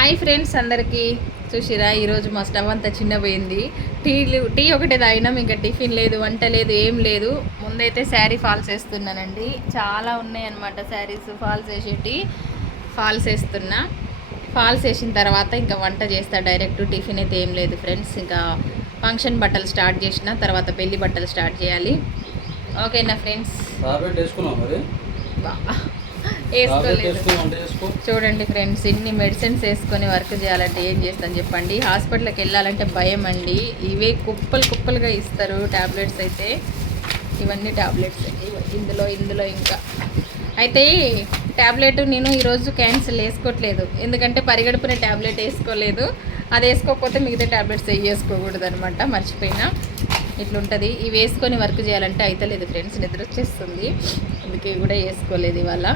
Hi friends అందరికీ చూసిరా ఈరోజు మా స్టవ్ అంతా చిన్నపోయింది. టీ ఒకటే తాగినాం, ఇంకా టిఫిన్ లేదు, వంట లేదు, ఏం లేదు. ముందైతే శారీ ఫాల్స్ వేస్తున్నానండి. చాలా ఉన్నాయన్నమాట శారీస్ ఫాల్స్ వేసేటి. ఫాల్స్ వేస్తున్నా. ఫాల్స్ వేసిన తర్వాత ఇంకా వంట చేస్తా డైరెక్ట్. టిఫిన్ అయితే ఏం లేదు ఫ్రెండ్స్. ఇంకా ఫంక్షన్ బట్టలు స్టార్ట్ చేసిన తర్వాత పెళ్లి బట్టలు స్టార్ట్ చేయాలి. ఓకేనా ఫ్రెండ్స్? వేసుకోలేదు. చూడండి ఫ్రెండ్స్, ఇన్ని మెడిసిన్స్ వేసుకొని వర్క్ చేయాలంటే ఏం చేస్తాను చెప్పండి. హాస్పిటల్కి వెళ్ళాలంటే భయం అండి. ఇవే కుప్పలుగా ఇస్తారు ట్యాబ్లెట్స్ అయితే. ఇవన్నీ ట్యాబ్లెట్స్ ఇందులో ఇంకా అయితే ట్యాబ్లెట్ నేను ఈరోజు క్యాన్సిల్ వేసుకోవట్లేదు. ఎందుకంటే పరిగడుపున ట్యాబ్లెట్ వేసుకోలేదు. అది వేసుకోకపోతే మిగతా ట్యాబ్లెట్స్ వేసుకోకూడదు అనమాట. మర్చిపోయినా. ఇట్లుంటుంది. ఇవి వేసుకొని వర్క్ చేయాలంటే అయితలేదు ఫ్రెండ్స్, నిద్ర వచ్చేస్తుంది. అందుకే కూడా వేసుకోలేదు ఇవాళ.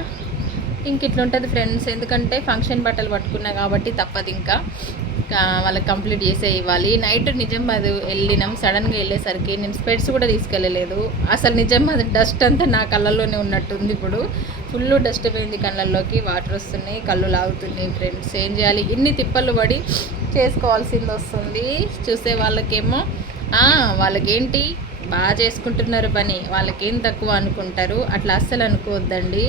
ఇంక ఇట్లుంటుంది ఫ్రెండ్స్. ఎందుకంటే ఫంక్షన్ బట్టలు పట్టుకున్నా కాబట్టి తప్పదు. ఇంకా వాళ్ళకి కంప్లీట్ చేసే ఇవ్వాలి. నైట్ నిజామాబాద్ వెళ్ళినాం. సడన్గా వెళ్ళేసరికి నేను స్పెట్స్ కూడా తీసుకెళ్ళలేదు. అసలు నిజామాబాద్ డస్ట్ అంతా నా కళ్ళల్లోనే ఉన్నట్టుంది. ఇప్పుడు ఫుల్ డస్ట్ పోయింది కళ్ళల్లోకి. వాటర్ వస్తున్నాయి, కళ్ళు లాగుతున్నాయి ఫ్రెండ్స్. ఏం చేయాలి? ఇన్ని తిప్పలు పడి చేసుకోవాల్సింది వస్తుంది. చూసే వాళ్ళకేమో వాళ్ళకేంటి బాగా చేసుకుంటున్నారు పని, వాళ్ళకేం తక్కువ అనుకుంటారు. అట్లా అస్సలు అనుకోవద్దండి.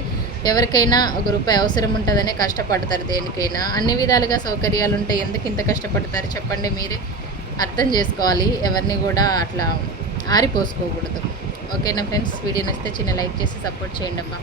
ఎవరికైనా ₹1 అవసరం ఉంటుందనే కష్టపడతారు. దేనికైనా అన్ని విధాలుగా సౌకర్యాలు ఉంటాయి. ఎందుకు ఇంత కష్టపడతారు చెప్పండి? మీరే అర్థం చేసుకోవాలి. ఎవరిని కూడా అట్లా ఆరిపోసుకోకూడదు. ఓకేనా ఫ్రెండ్స్? వీడియో నచ్చితే చిన్న లైక్ చేసి సపోర్ట్ చేయండి అమ్మా.